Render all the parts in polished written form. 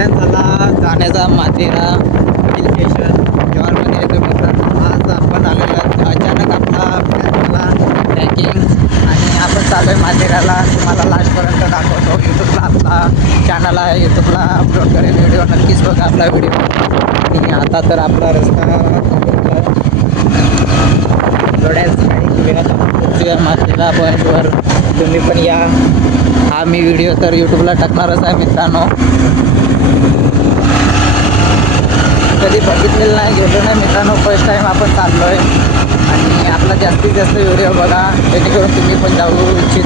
Plan झाला जाण्याचा माथेरा hill station जव्हारमध्ये येतो मित्रांनो. आज आपण आलेलो अचानक आपला प्लॅन झाला ट्रॅकिंग आणि आपण चालू आहे माथेराला. तुम्हाला लास्टपर्यंत दाखवतो. यूट्यूबला आपला चॅनल आहे, यूट्यूबला अपलोड करेल व्हिडिओ. नक्कीच बघा आपला व्हिडिओ. आणि आता तर आपला रस्ता थोड्याच माथेरा पॉईंटवर तुम्ही पण या. हा मी व्हिडिओ तर यूट्यूबला टाकणारच आहे मित्रांनो. कधी बघितलेलं नाही, गेलो नाही मित्रांनो. फर्स्ट टाईम आपण चाललो आहे आणि आपला जास्तीत जास्त व्हिडिओ बघा, जेणेकरून तुम्ही पण जाऊ इच्छित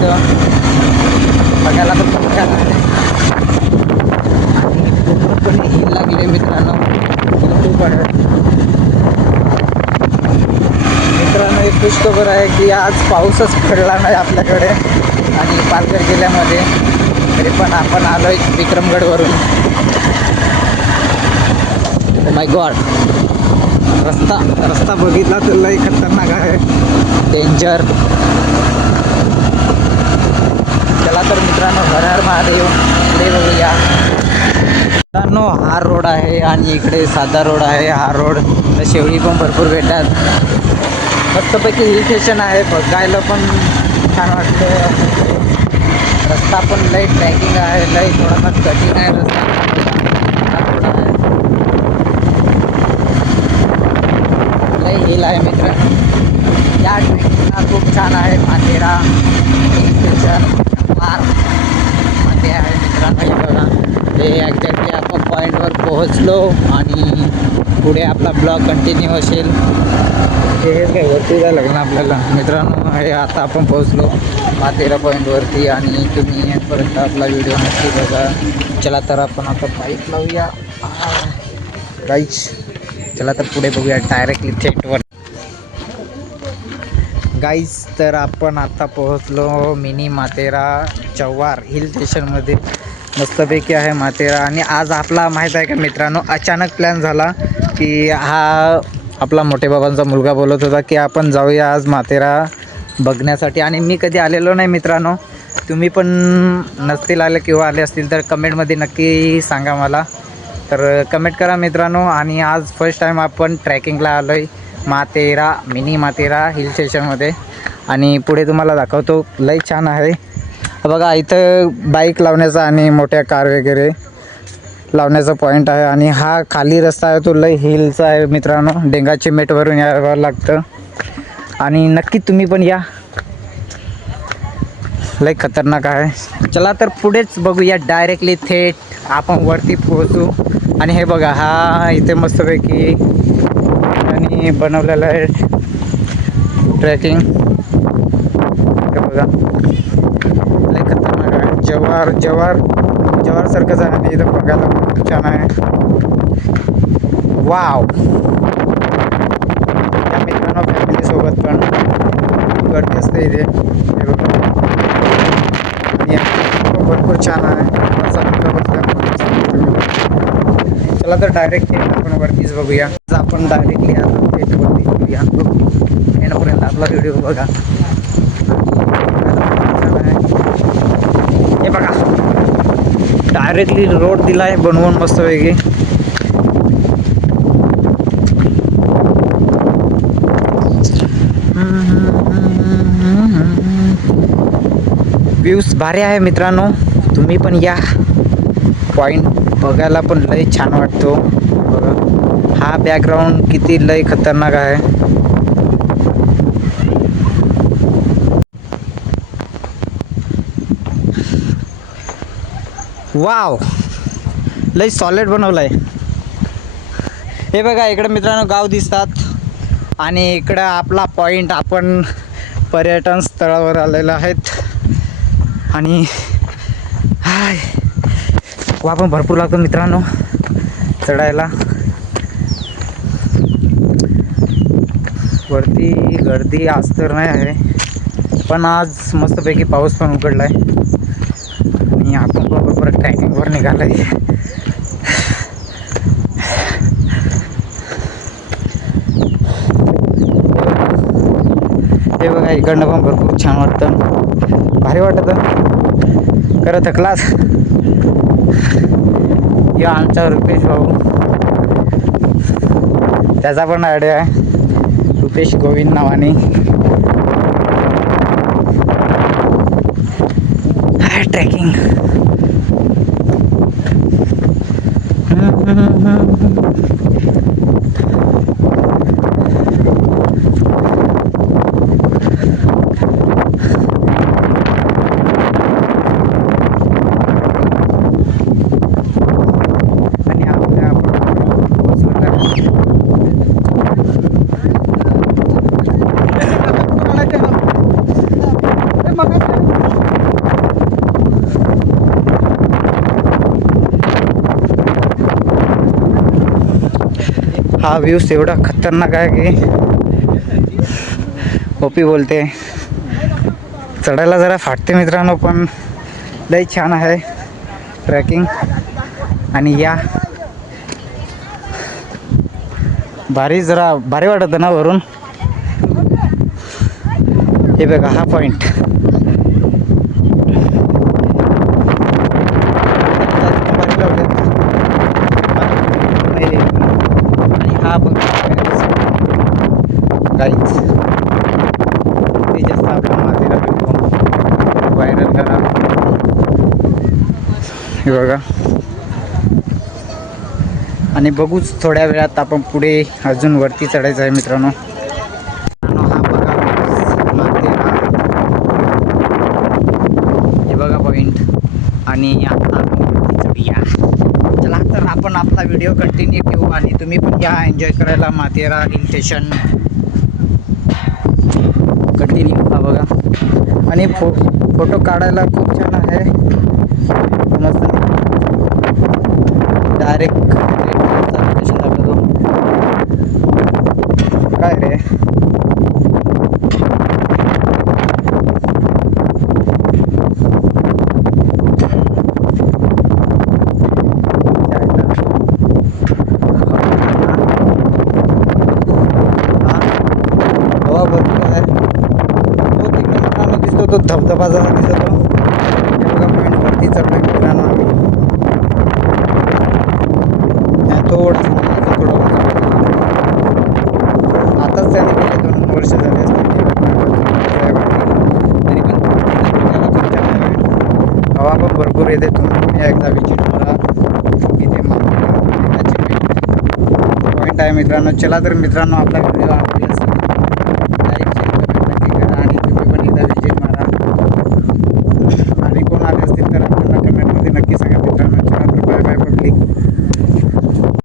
बघायला पण खूप छान आहे. आणि पूर्णपणे हिल लागले मित्रांनो, खूप आहे मित्रांनो. एक खुशखबर आहे की आज पाऊसच पडला नाही आपल्याकडे आणि पालघर जिल्ह्यामध्ये. तरी पण आपण आलो आहे विक्रमगडवरून. माय गॉड, रस्ता बघितला तर लई खतरनाक आहे, डेंजर. चला तर मित्रांनो, हर हर महादेव. इकडे बघूया मित्रांनो, हा रोड आहे आणि इकडे साधा रोड आहे. हा रोड शेवळी पण भरपूर भेटतात. मस्तपैकी हिल स्टेशन आहे, बघायला पण छान वाटतं. रस्ता पण लई ट्रॅकिंग आहे, लई थोडासा कठीण आहे रस्ता. हिल आहे मित्रांनो. या ट्रेकिंगला खूप छान आहे. माथेरा हिल स्टेशन मध्ये आहे मित्रांनो. हे बघा, हे एक्झॅक्टली आपण पॉईंटवर पोहोचलो आणि पुढे आपला ब्लॉग कंटिन्यू असेल. हे काय वरती जायला लागलं आपल्याला मित्रांनो. हे आता आपण पोहोचलो माथेरा पॉईंटवरती आणि तुम्ही येईपर्यंत आपला व्हिडिओ नक्की बघा. चला तर आपण आता बाईक लावूया गाईज. चला तर पुढे बघूया डायरेक्टली थेटवर गाईज. तर आपण आता पोहोचलो मिनी माथेरा जव्हार हिल स्टेशनमध्ये. मस्तपैकी आहे माथेरा. आणि आज आपला माहीत आहे का मित्रांनो, अचानक प्लॅन झाला की हा आपला मोठे बाबांचा मुलगा बोलत होता की आपण जाऊया आज माथेरा बघण्यासाठी. आणि मी कधी आलेलो नाही मित्रांनो. तुम्ही पण नसतील आले किंवा आले असतील तर कमेंटमध्ये नक्की सांगा मला. तर कमेंट करा मित्रांनो. आणि आज फर्स्ट टाईम आपण ट्रॅकिंगला आलो आहे माथेरा मिनी माथेरा हिल स्टेशनमध्ये. आणि पुढे तुम्हाला दाखवतो, लई छान आहे बघा. इथं बाईक लावण्याचा आणि मोठ्या कार वगैरे लावण्याचा पॉईंट आहे. आणि हा खाली रस्ता आहे तो लई हिलचा आहे मित्रांनो. डेंगा चिमेटवरून यावं लागतं. आणि नक्की तुम्ही पण या, लई खतरनाक आहे. चला तर पुढेच बघूया डायरेक्टली थेट आपण वरती पोहोचू. आणि हे बघा, हा इथे मस्तपैकी आणि बनवलेलं आहे ट्रॅकिंग. हे बघा, लई खतरनाक आहे. जव्हार सारखंच आहे आणि इथं बघायला खूप छान आहे. वाव. या मित्रांनो फॅमिलीसोबत पण गर्दी असते इथे. हे बघा, भरपूर छान आहे. चला तर डायरेक्ट आपण वरतीच बघूया. आपण डायरेक्टली आता वरती बघूया. येण्यापर्यंत आपला व्हिडिओ बघा. हे बघा, डायरेक्टली रोड दिला आहे बनवून मस्त वेगळी. व्ह्यूज भारी आहे मित्रांनो. तुम्ही पण या. पॉईंट बघायला पण लई छान वाटतो बघा. हा बॅकग्राऊंड किती लई खतरनाक आहे. वाव, लई सॉलिड बनवलं आहे. हे बघा, इकडे मित्रांनो गाव दिसतात आणि इकडं आपला पॉईंट. आपण पर्यटन स्थळावर आलेलो आहेत. आणि हाय वा पण भरपूर लागतो मित्रांनो चढायला. वरती गर्दी आज तर नाही आहे, पण आज मस्तपैकी पाऊस पण उघडला आहे आणि आपण बरोबर ट्रॅकिंगवर निघालो आहे. हे बघा, इकडनं पण भरपूर छान वाटतं, भारी वाटतं. खरं थकलाच. किंवा आमचा रुपेश भाऊ, त्याचा पण आयडिया आहे, रुपेश गोविंद नावाने. ट्रेकिंग आणि आपल्या हा व्ह्यूज एवढा खतरनाक आहे की ओपी बोलते, चढायला जरा फाटते मित्रांनो, पण लई छान आहे ट्रॅकिंग. आणि या जरा भारी वाटत ना वरून. हे बघा हा पॉइंट, आणि हा बघा काहीच ते जास्त आपण मातीला भेटतो व्हायरल करा. हे बघा, आणि बघूच थोड्या वेळात आपण पुढे अजून वरती चढायचं आहे मित्रांनो. हा बघा माथेरा, हे बघा पॉइंट. आणि आता चढूया. चला तर आपण आपला व्हिडिओ कंटिन्यू ठेवू आणि तुम्ही पण या एन्जॉय करायला माथेरा हिल स्टेशन कंटिन्यू. हा बघा, आणि फोटो काढायला खूप छान आहे, मस्त. डायरेक्ट काय रे, हवा भरपूर आहे. तो तिकडे मित्रांनो दिसतो, तो धबधबा जसा दिसतो. हे बघा पॉईंट वरती चढलोय मित्रांनो आम्ही. थोडं आताच त्याने गेले 2 वर्ष झाले असतील. तरी पण हवा पण भरपूर येते. तुम्ही एकदा विजिट मारा इथे पॉईंट आहे मित्रांनो. चला तर मित्रांनो, आपला व्हिडिओ आवडल्यास लाईक शेअर कमेंट नक्की करा आणि तुम्ही पण एकदा विजिट मारा. आणि कोण आले असतील तर आपल्याला कमेंटमध्ये नक्की सांगा मित्रांनो. चला तर बाय बाय पब्लिक.